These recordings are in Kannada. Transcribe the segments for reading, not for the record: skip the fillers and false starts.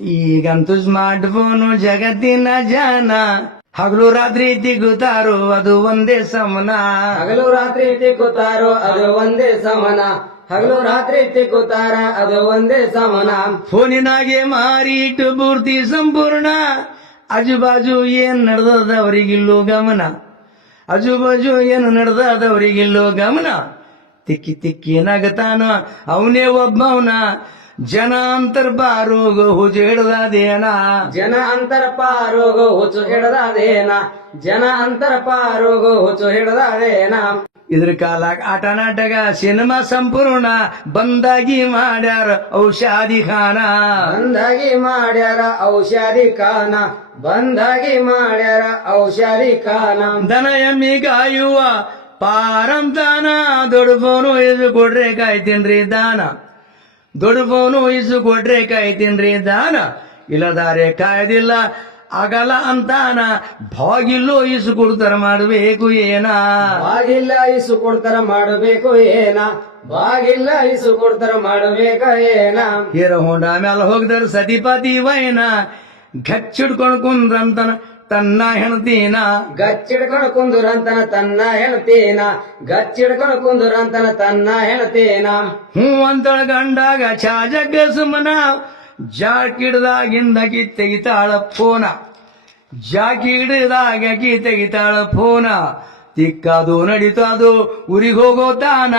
ಈಗಂತೂ ಸ್ಮಾರ್ಟ್ ಫೋನು ಜಗತ್ತಿನ ಜನ ಹಗಲು ರಾತ್ರಿ ತಿಗುತ್ತಾರೋ ಅದು ಒಂದೇ ಸಮನ. ಹಗಲು ರಾತ್ರಿ ತಿಕ್ಕುತ್ತಾರೋ ಅದು ಒಂದೇ ಸಮನ. ಹಗಲು ರಾತ್ರಿ ತಿಕ್ಕುತ್ತಾರ ಅದು ಒಂದೇ ಸಮನ. ಫೋನಿನಾಗೆ ಮಾರಿಟ್ಟು ಪೂರ್ತಿ ಸಂಪೂರ್ಣ. ಆಜುಬಾಜು ಏನ್ ನಡೆದವರಿಗಿಲ್ಲೋ ಗಮನ. ಆಜುಬಾಜು ಏನು ನಡೆದವರಿಗಿಲ್ಲೋ ಗಮನ. ತಿಕ್ಕಿ ತಿಕ್ಕಿ ನಗತಾನ ಅವನೇ ಒಬ್ಬವನ. ಜನ ಅಂತರ್ಪಾರೋಗ ಹುಜು ಹಿಡ್ದದೇನ. ಜನ ಅಂತರ ಪಾರೋಗ ಹುಚ್ಚು ಹಿಡದಾದೇನ. ಜನ ಅಂತರ ಪಾರೋಗ ಹುಚ್ಚು ಹಿಡದಾದೇನ. ಇದ್ರ ಕಾಲಾಗ ಆಟ ನಾಟಕ ಸಿನಿಮಾ ಸಂಪೂರ್ಣ ಬಂದಾಗಿ ಮಾಡ್ಯಾರ ಔಷಧಿ ಖಾನ. ಬಂದಾಗಿ ಮಾಡ್ಯಾರ ಔಷಧಿ ಖಾನ. ಬಂದಾಗಿ ಮಾಡ್ಯಾರ ಔಷಧಿ ಖಾನ. ದನ ಎಮ್ಮಿ ಕಾಯುವ ಪಾರಂತಾನ. ದೊಡ್ಡ ಫೋನು ಇಸು ಕೊಡ್ರೆ ಕಾಯ್ತೀನ್ರಿ ದಾನ. ದೊಡ್ಡ ಫೋನು ಇಸು ಕೊಡ್ರೆ ಕಾಯ್ತೀನ್ರಿ ದಾನ. ಇಲ್ಲದಾರೆ ಕಾಯ್ದಿಲ್ಲ ಆಗಲ್ಲ ಅಂತಾನ. ಭಾಗಿಲ್ಲೋ ಇಸು ಕೊಡ್ತಾರ ಮಾಡಬೇಕು ಏನ. ಬಾಗಿಲ್ಲ ಇಸು ಕೊಡ್ತಾರ ಮಾಡಬೇಕು ಏನ. ಬಾಗಿಲ್ಲ ಇಸು ಕೊಡ್ತಾರ ಮಾಡಬೇಕ ಏನ. ಹೀರೋ ಹೊಂಡ ಮ್ಯಾಲ ಹೋಗ್ದಾರ ಸತಿಪತಿ ವೈನ. ಗಚ್ಚಿಡ್ಕೊಂಡ್ ಕುಂದ್ರಂತನ ತನ್ನ ಹೆಣ್ತೀನ. ಗಚ್ಚಿಡ್ಕೊಂಡು ಕುಂದುರಂತನ ತನ್ನ ಹೆಣ್ತೀನ. ಗಚ್ಚಿಡ್ಕೊಂಡು ಕುಂದುರಂತನ ತನ್ನ ಹೆಣ್ತೀನ. ಹ್ಞೂ ಅಂತಳ ಗಂಡಾಗ ಚಾಜಗ್ಗ ಸುಮನ. ಜಾಕಿಡ್ದಾಗಿಂದ ತೆಗಿತಾಳ ಫೋನ. ಜಾಕಿಡ್ದಾಗ ತೆಗಿತಾಳ ಫೋನ. ತಿಕ್ಕದು ನಡೀತದು ಊರಿಗೆ ಹೋಗೋ ತಾನ.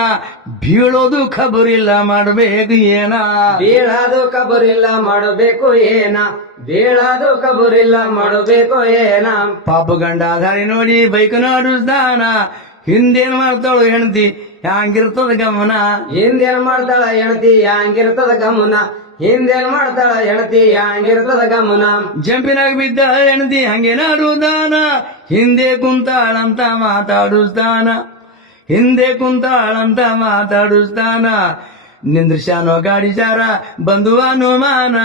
ಬೀಳೋದು ಖಬರಿಲ್ಲ ಮಾಡಬೇಕು ಏನ. ಬೀಳಾದು ಕಬರಿಲ್ಲ ಮಾಡಬೇಕು ಏನ. ಬೀಳಾದು ಕಬರಿಲ್ಲ ಮಾಡಬೇಕು ಏನ. ಪಾಪ ಗಂಡ ದಾರಿ ನೋಡಿ ಬೈಕ್ ನಾಡಿಸ್ದಾನ. ಹಿಂದೇನ್ ಮಾಡ್ತಾಳು ಹೆಣ್ತಿ ಹ್ಯಾಂಗಿರ್ತದ ಗಮನ. ಹಿಂದೇನ್ ಮಾಡ್ತಾಳ ಹೆಣ್ತಿ ಹ್ಯಾಂಗಿರ್ತದ ಗಮನ. ಹಿಂದೇನ್ ಮಾಡ್ತಾಳ ಹೆಣ್ತಿ ಹ್ಯಾಂಗಿರ್ತದ ಗಮನ. ಜಂಪಿನಾಗ ಬಿದ್ದ ಹೆಣ್ತಿ ಹಂಗೆ ನಾಡುದಾನ. ಹಿಂದೆ ಕುಂತಾಳಂತ ಮಾತಾಡಿಸ್ತಾನ. ಹಿಂದೆ ಕುಂತಾಳಂತ ಮಾತಾಡಿಸ್ತಾನ. ನಿಂದ್ರಿಸ್ಯಾನೋ ಗಾಡಿ ಚಾರ ಬಂದು ಅನುಮಾನ.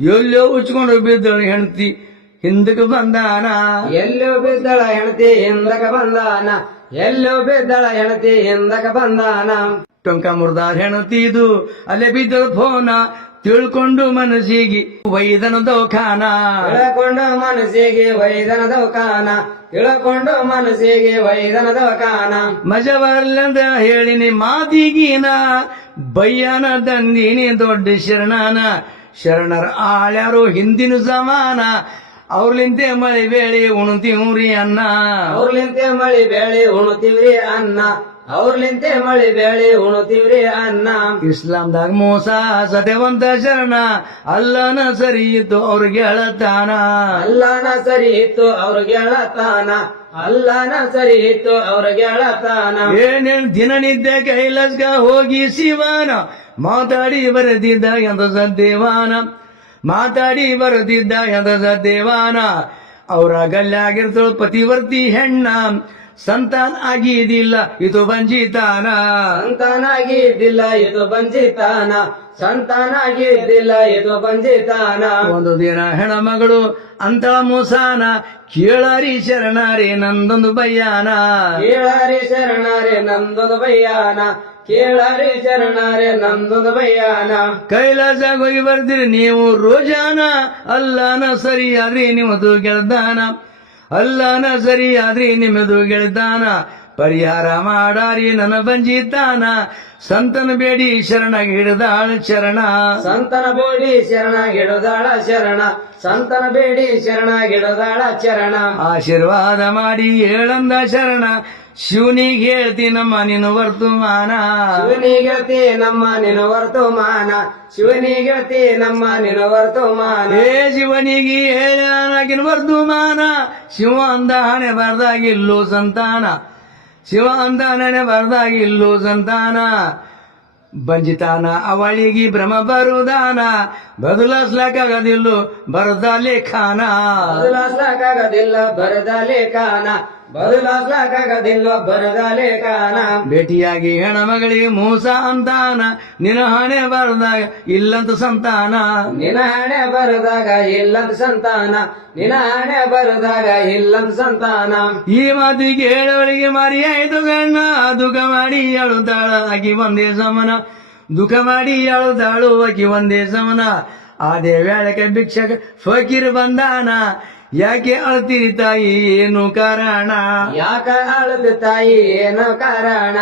ಎಲ್ಲೋ ಉಚ್ಕೊಂಡು ಬಿದ್ದಳು ಹೆಣ್ತಿ ಹಿಂದಕ್ಕೆ ಬಂದಾನ. ಎಲ್ಲೋ ಬಿದ್ದಳ ಹೆಣ್ತಿ ಹಿಂದಕ ಬಂದಾನ. ಎಲ್ಲೋ ಬಿದ್ದಳ ಹೆಣ್ತಿ ಹಿಂದಕ ಬಂದಾನ. ಟೊಂಕ ಮುರ್ದಾರ್ ಹೆಣ್ತಿದು ಅಲ್ಲೇ ಬಿದ್ದಳು ಫೋನ. ತಿಳ್ಕೊಂಡು ಮನಸ್ಸಿಗೆ ವೈದನ ದೌಖಾನ. ತಿಳ್ಕೊಂಡು ಮನಸ್ಸಿಗೆ ವೈದನ ದೌಖಾನ. ತಿಳ್ಕೊಂಡು ಮನಸ್ಸಿಗೆ ವೈದನ ದೌಖಾನ. ಮಜ ಬರ್ಲಂದ ಹೇಳಿನಿ ಮಾತಿಗೀನ. ಬಯ್ಯನ ತಂದೀನಿ ದೊಡ್ಡ ಶರಣನ. ಶರಣರ ಆಳ್ಯಾರು ಹಿಂದಿನ ಸಮಾನ. ಅವ್ರಲಿಂತೆ ಮಳೆ ಬೇಳೆ ಉಣ್ತೀವ್ರಿ ಅನ್ನ. ಅವ್ರಲಿಂತೆ ಮಳಿ ಬೇಳೆ ಉಣ್ತೀವ್ರಿ ಅನ್ನ. ಅವ್ರಲಿಂತೆ ಮಳಿ ಬೇಳೆ ಉಣ್ತೀವ್ರಿ ಅನ್ನ. ಇಸ್ಲಾಂದಾಗ ಮೋಸ ಸತ್ಯವಂತ ಶರಣ. ಅಲ್ಲನ ಸರಿ ಇತ್ತು ಅವ್ರಿಗೆ ಹೇಳತಾನ. ಅಲ್ಲನ ಸರಿ ಇತ್ತು ಅವ್ರಿಗೆ ಹೇಳತಾನ. ಅಲ್ಲನ ಸರಿ ಇತ್ತು ಅವ್ರಿಗೆ ಹೇಳತಾನ. ಏನೇನ್ ದಿನನಿದ್ದೆ ಕೈಲಾಸ್ಗ ಹೋಗಿ ಶಿವನ. ಮಾತಾಡಿ ಬರೆದಿದ್ದ ಎಂದ ಸದ್ದೇವಾನ. ಮಾತಾಡಿ ಬರೆದಿದ್ದ ಎಂದ ಸದ್ದೇವಾನ. ಅವ್ರ ಗಲ್ಲಾಗಿರ್ತಳು ಪತಿವರ್ತಿ ಹೆಣ್ಣ. ಸಂತಾನ ಆಗಿದಿಲ್ಲ ಇದು ಬಂಜಿತಾನ. ಸಂತಾನಾಗಿದ್ದಿಲ್ಲ ಇದು ಬಂಜಿತಾನ. ಸಂತಾನಾಗಿದ್ದಿಲ್ಲ ಇದು ಬಂಜಿತಾನ. ಒಂದು ದಿನ ಹೆಣ್ಮಗಳು ಅಂತ ಮೋಸಾನ. ಕೇಳರಿ ಶರಣರೇ ನಂದೊಂದು ಬಯ್ಯಾನ. ಕೇಳರಿ ಶರಣರೇ ನಂದೊಂದು ಬಯ್ಯಾನ. ಕೇಳರಿ ಶರಣರೇ ನಂದೊಂದು ಬಯ್ಯಾನ. ಕೈಲಾಸಾಗ ಹೋಗಿ ಬರ್ತೀರಿ ನೀವು ರೋಜಾನ. ಅಲ್ಲನ ಸರಿಯಾದ್ರಿ ನಿಮ್ಮದು ಗೆಳ್ದಾನ. ಅಲ್ಲನ ಸರಿಯಾದ್ರಿ ನಿಮ್ಮದು ಗೆಳ್ದಾನ. ಪರಿಹಾರ ಮಾಡಾರಿ ನನ್ನ ಬಂಜಿತಾನ. ಸಂತನ ಬೇಡಿ ಶರಣ ಹಿಡಿದಾಳ ಚರಣ. ಸಂತನ ಬೇಡಿ ಶರಣ ಗಿಡದಾಳ ಶರಣ. ಸಂತನ ಬೇಡಿ ಶರಣ ಗಿಡದಾಳ ಚರಣ. ಆಶೀರ್ವಾದ ಮಾಡಿ ಹೇಳಂದ ಶರಣ. ಶಿವನಿಗೆ ಹೇಳ್ತೀನಮ್ಮ ನಿನ್ನ ವರ್ತಮಾನ. ಶಿವನಿಗೆಳ್ತಿ ನಮ್ಮ ನಿನ್ನ ವರ್ತಮಾನ. ಶಿವನಿಗೆಳ್ತಿ ನಮ್ಮ ನಿನ್ನ ವರ್ತಮಾನ. ಏ ಶಿವನಿಗೆ ಹೇಳಾಗಿನ ವರ್ತಮಾನ. ಶಿವ ಅಂದ ಹಣೆ ಬರ್ದಾಗಿಲ್ಲೋ ಸಂತಾನ. ಶಿವ ಅಂದ ಹಣೆ ಬರ್ದಾಗಿಲ್ಲೋ ಸಂತಾನ. ಬಂಜಿತಾನ ಅವಳಿಗೆ ಭ್ರಮ ಬರುದಾನ. ಬದಲಾಸ್ಲಕ್ಕಾಗದಿಲ್ಲೋ ಬರದ ಲೇಖಾನ. ಬದಲಾಸ್ಲಕ್ಕಾಗದಿಲ್ಲ ಬರದ ಲೇಖಾನ. ಬದಲಾಸ್ಲಕ್ಕಾಗದಿಲ್ಲ ಬರದ ಲೇಖಾನ. ಭೇಟಿಯಾಗಿ ಹೆಣ್ಮಗಳಿಗೆ ಮೋಸ ಅಂತಾನ. ನಿನ್ನ ಹಣೆ ಬರ್ದಾಗ ಇಲ್ಲಂತ ಸಂತಾನ. ನಿನ್ನ ಹಣೆ ಬರದಾಗ ಇಲ್ಲಂತ ಸಂತಾನ. ನಿನ್ನ ಹಣೆ ಬರದಾಗ ಇಲ್ಲಂತ ಸಂತಾನ. ಈ ಮಾತಿಗೆ ಹೇಳವಳಿಗೆ ಮಾರಿ ಆಯ್ತು ಗಣ್ಣ. ದುಃಖ ಮಾಡಿ ಅಳುತ್ತಾಳ ಆಕಿ ಒಂದೇ ಸಮನ. ದುಃಖ ಮಾಡಿ ಅಳುತ್ತಾಳು ಆಕಿ ಒಂದೇ ಸಮನ. ಅದೇ ವೇಳಕ್ಕೆ ಭಿಕ್ಷಕ ಫಕೀರ್ ಬಂದಾನ ಯಾಕೆ ಅಳ್ತೀರಿ ತಾಯಿ ಏನು ಕಾರಣ ಯಾಕ ಅಳದ ತಾಯಿ ಏನೋ ಕಾರಣ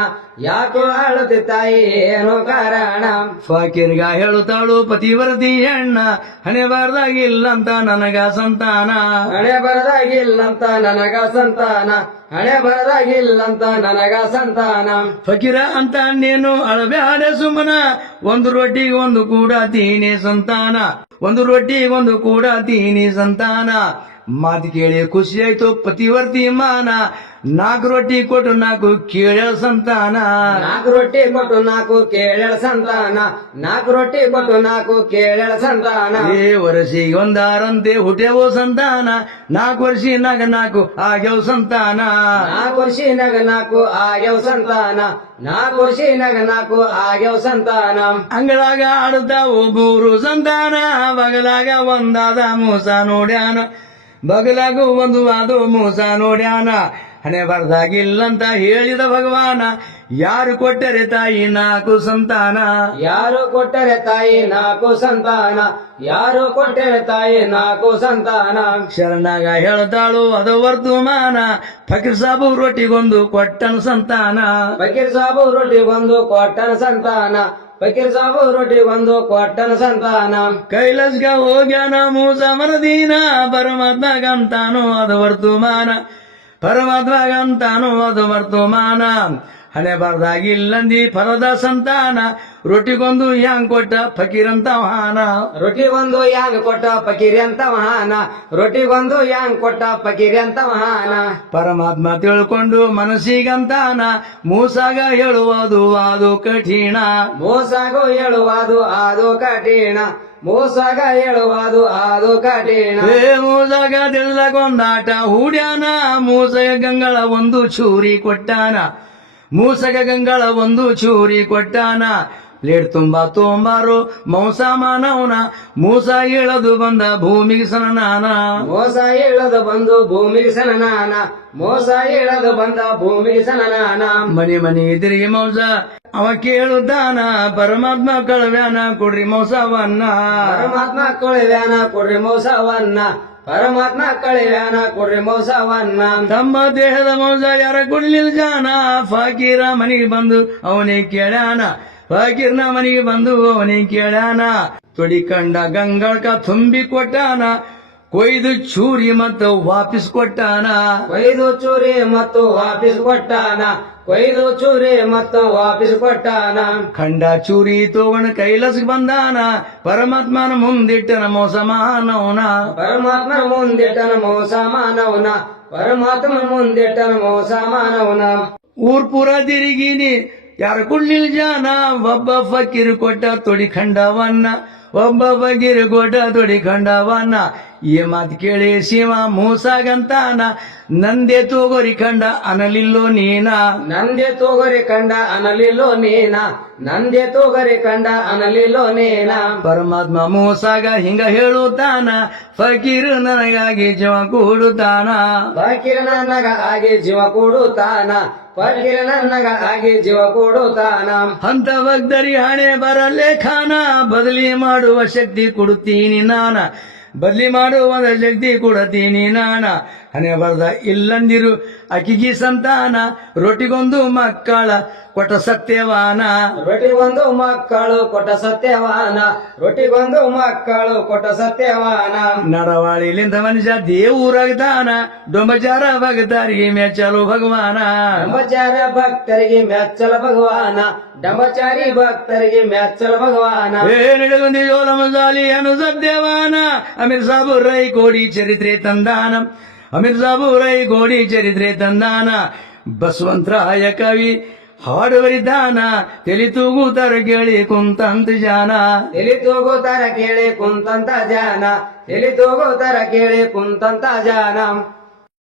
ಯಾಕೋ ಅಳದ ತಾಯಿ ಏನೋ ಕಾರಣ ಫಕೀರ್ಗ ಹೇಳುತ್ತಾಳು ಪತಿವರದಿ ಹೆಣ್ಣ ಹಣೆ ಬಾರ್ದಾಗಿಲ್ಲಂತ ನನಗ ಸಂತಾನ ಹಣೆ ಬರದಾಗಿಲ್ಲಂತ ನನಗ ಸಂತಾನ ಹಣೆ ಬರದಾಗಿಲ್ಲಂತ ನನಗ ಸಂತಾನ ಫಕೀರ ಅಂತ ನೀನು ಅಳಬ್ಯಾಡ ಸುಮ್ಮನ ಒಂದು ರೊಟ್ಟಿಗೆ ಒಂದು ಕೂಡ ತೀನಿ ಸಂತಾನ ಒಂದು ರೊಟ್ಟಿಗೆ ಒಂದು ಕೂಡ ತೀನಿ ಸಂತಾನ ಮಾತು ಕೇಳಿ ಖುಷಿ ಆಯ್ತು ಪತಿವರ್ತಿ ಮಾನ 4 ರೊಟ್ಟಿ ಕೊಟ್ಟು 4 ಕೇಳ ಸಂತಾನ 4 ರೊಟ್ಟಿ ಕೊಟ್ಟು 4 ಕೇಳಳ ಸಂತಾನ 4 ರೊಟ್ಟಿ ಕೊಟ್ಟು 4 ಕೇಳಳ ಸಂತಾನ ವರ್ಷಿಗೆ ಒಂದಾರಂತೆ ಹುಟ್ಟ್ಯವೋ ಸಂತಾನ 4 ವರ್ಷಿನಾಗ 4 ಆಗ್ಯವ ಸಂತಾನ 4 ವರ್ಷಿನಾಗ 4 ಆಗ್ಯವ ಸಂತಾನ 4 ವರ್ಷಿನಾಗ 4 ಆಗ್ಯವ ಸಂತಾನ ಅಂಗಳಾಗ ಆಡುತ್ತಾವು 3 ಸಂತಾನ ಬಗಲಾಗ ಒಂದಾದ ಮೂಸ ನೋಡ್ಯಾನ ಬಗಲಾಗ ಒಂದು ಆದೋ ಮೂಸ ನೋಡ್ಯಾನ ಹಣೆ ಬರ್ದಾಗಿಲ್ಲಂತ ಹೇಳಿದ ಭಗವಾನ ಯಾರು ಕೊಟ್ಟರೆ ತಾಯಿ 4 ಸಂತಾನ ಯಾರು ಕೊಟ್ಟರೆ ತಾಯಿ 4 ಸಂತಾನ ಯಾರು ಕೊಟ್ಟರೆ ತಾಯಿ 4 ಸಂತಾನ ಶರಣಾಗ ಹೇಳ್ತಾಳು ಅದು ವರ್ತಮಾನ ಫಕೀರ್ ಸಾಬು ರೊಟ್ಟಿಗೊಂದು ಕೊಟ್ಟನ ಸಂತಾನ ಫಕೀರ್ ಸಾಬು ರೊಟ್ಟಿಗೊಂದು ಕೊಟ್ಟನ ಸಂತಾನ ಫಕೀರ್ ಸಾಬು ರೊಟ್ಟಿಗೊಂದು ಕೊಟ್ಟನ ಸಂತಾನ ಕೈಲಾಸ್ಗ ಹೋಗ್ಯಾನ ಮೂಸ ಮರದೀನ ಪರಮಾತ್ಮಗಂತಾನು ಅದು ವರ್ತಮಾನ ಪರಮಾತ್ಮಗಂತಾನು ಅದು ವರ್ತಮಾನ ಹಣೆ ಬರ್ದಾಗಿಲ್ಲಂದಿ ಫಲದ ಸಂತಾನ ರೊಟ್ಟಿಗೊಂದು ಹ್ಯಾಂಗ್ ಕೊಟ್ಟ ಫಕೀರಂತ ಮಹಾನ ರೊಟ್ಟಿಗೊಂದು ಯಾಂಗ್ ಕೊಟ್ಟ ಫಕೀರಿ ಅಂತ ಮಹಾನ ರೊಟ್ಟಿಗೊಂದು ಯಾಂಗ್ ಕೊಟ್ಟ ಫಕೀರಿ ಅಂತ ಮಹಾನ ಪರಮಾತ್ಮ ತಿಳ್ಕೊಂಡು ಮನಸ್ಸಿಗಂತಾನ ಮೂಸಾಗ ಹೇಳುವುದು ಅದು ಕಠಿಣ ಮೋಸಾಗೋ ಹೇಳುವುದು ಅದು ಕಠಿಣ ಮೋಸಾಗ ಹೇಳುವುದು ಅದು ಕಠಿಣ ಮೂಸಾಗ ತಿಳ್ಕೊಂದಾಟ ಹೂಡ್ಯಾನ ಮೂಸಗ ಗಂಗಳ ಒಂದು ಚೂರಿ ಕೊಟ್ಟಾನ ಮೂಸಗ ಗಂಗಳ ಒಂದು ಚೂರಿ ಕೊಟ್ಟಾನ ಪ್ಲೇಟ್ ತುಂಬಾ ತೊಂಬಾರು ಮೌಸ ಮಾನವನ ಮೂಸ ಹೇಳದು ಬಂದ ಭೂಮಿಗೆ ಸನನಾನ ಮೋಸ ಹೇಳದು ಬಂದು ಭೂಮಿಗೆ ಸನನಾನ ಮೋಸ ಹೇಳದು ಬಂದ ಭೂಮಿಗೆ ಸನನಾನ ಮನೆ ಮನೆ ತಿರುಗಿ ಮೌಸ ಅವ ಕೇಳುತ್ತಾನ ಪರಮಾತ್ಮ ಕಳವ್ಯಾನ ಕೊಡ್ರಿ ಮೌಸವನ್ನ ಪರಮಾತ್ಮ ಕೊಳವ್ಯಾನ ಕೊಡ್ರಿ ಮೋಸವನ್ನ ಪರಮಾತ್ಮ ಕಳಿವ್ಯಾನ ಕೊಡ್ರಿ ಮೋಸವನ್ನ ತಮ್ಮ ದೇಹದ ಮೌಸ ಯಾರ ಕೊಡ್ಲಿಲ್ಲ ಜಾನ ಫಕೀರ ಮನೆಗೆ ಬಂದು ಅವನೇ ಕೇಳ್ಯಾನ ಫಕೀರ್ನ ಮನೆಗೆ ಬಂದು ಅವನೇ ಕೇಳ್ಯಾನ ತೊಡಿಕಂಡ ಗಂಗಳಕ ತುಂಬಿ ಕೊಟ್ಟಾನ ಕೊಯ್ದು ಚೂರಿ ಮತ್ತು ವಾಪಸ್ ಕೊಟ್ಟಾನ ಕೊಯ್ದು ಚೂರಿ ಮತ್ತು ವಾಪಸ್ ಕೊಟ್ಟಾನ ಕೊಯ್ದು ಚೂರಿ ಮತ್ತು ವಾಪಸ್ ಕೊಟ್ಟಾನ ಖಂಡ ಚೂರಿ ತಗೊಂಡ ಕೈಲಾಸಕ್ಕೆ ಬಂದಾನ ಪರಮಾತ್ಮನ ಮುಂದಿಟ್ಟನ ಮೋಸ ಮಾನವನ ಪರಮಾತ್ಮ ಮುಂದಿಟ್ಟನ ಮೋಸ ಮಾನವನ ಪರಮಾತ್ಮ ಮುಂದಿಟ್ಟನ ಮೋಸ ಮಾನವನ ಊರ್ ಪೂರ ತಿರುಗಿನಿ ಯಾರು ಕೊಡ್ಲಿಲ್ಲ ಜಾನ ಒಬ್ಬ ಫಕೀರ್ ಕೊಟ್ಟ ತೊಡಿ ಖಂಡವನ್ನ ಒಬ್ಬ ಫಕೀರ್ ಕೊಟ್ಟ ತೊಡಿ ಖಂಡವನ್ನ ಈ ಮಾತು ಕೇಳಿ ಶಿವ ಮೂಸಾಗಂತಾನ ನಂದೇ ತೋಗೋರಿ ಖಂಡ ಅನಲಿಲ್ಲೋ ನೀನ ನಂದೆ ತೋಗರಿ ಕಂಡ ಅನಲಿಲ್ಲೋ ನೀನ ನಂದೆ ತೋಗರಿ ಕಂಡ ಅನಲಿಲ್ಲೋ ನೀನ ಪರಮಾತ್ಮ ಮೂಸಾಗ ಹಿಂಗ ಹೇಳುತ್ತಾನ ಫಕೀರ್ ನನಗಾಗಿ ಜೀವ ಕೊಡುತ್ತಾನ ಫಕೀರ ನನಗ ಆಗಿ ಜೀವ ಕೊಡುತ್ತಾನ ಫಕೀರ ನನಗ ಆಗಿ ಜೀವ ಕೊಡುತ್ತಾನ ಅಂತ ಭಕ್ತರಿ ಹಣೆ ಬರಲೇಖಾನ ಬದಲಿ ಮಾಡುವ ಶಕ್ತಿ ಕೊಡುತ್ತೀನಿ ನಾನ ಬದಲಿ ಮಾಡುವ ಶಕ್ತಿ ಕೊಡುತ್ತೀನಿ ನಾನ ಹಣೆ ಬರ್ದ ಇಲ್ಲಂದಿರು ಅಕಿಗಿ ಸಂತಾನ ರೊಟ್ಟಿಗೊಂದು ಮಕ್ಕಳ ಕೊಟ್ಟ ಸತ್ಯವಾನ ರೊಟ್ಟಿಗೊಂದು ಮಕ್ಕಳು ಕೊಟ್ಟ ಸತ್ಯವಾನ ರೊಟ್ಟಿಗೊಂದು ಮಕ್ಕಳು ಕೊಟ್ಟ ಸತ್ಯವಾನ ನಡವಾಳಿಲಿಂದ ಮನುಷ್ಯ ದೇವರಾಗ್ತಾನ ಡೊಂಬಚಾರ ಭಕ್ತರಿಗೆ ಮೆಚ್ಚಲು ಭಗವಾನ ಡಂಬಚಾರ ಭಕ್ತರಿಗೆ ಮೆಚ್ಚಲ ಭಗವಾನ ಡಂಬಚಾರಿ ಭಕ್ತರಿಗೆ ಮೆಚ್ಚಲ ಭಗವಾನ ನಡೆಗೊಂದಿ ಜೋಲಮಜಾಲಿ ಅನು ಸತ್ಯವಾನ ಅಮೀರ್ ಸಾಬು ರೈ ಕೋಡಿ ಚರಿತ್ರೆ ತಂದಾನ ಅಮೀರ್ ಸಾಬು ರೈ ಕೋಡಿ ಚರಿತ್ರೆ ತಂದಾನ ಬಸವಂತರಾಯ ಕವಿ ಹಾಡು ಬರಿದಾನ ತೆಲಿ ತೂಗುತ್ತರ ಕೇಳಿ ಕುಂತಂತ ಜಾನ ಎಲಿ ತೂಗುತ್ತಾರ ಕೇಳಿ ಕುಂತಂತ ಜಾನ ಎಲಿ ತೂಗುತ್ತಾರ ಕೇಳಿ ಕುಂತಂತ ಜಾನ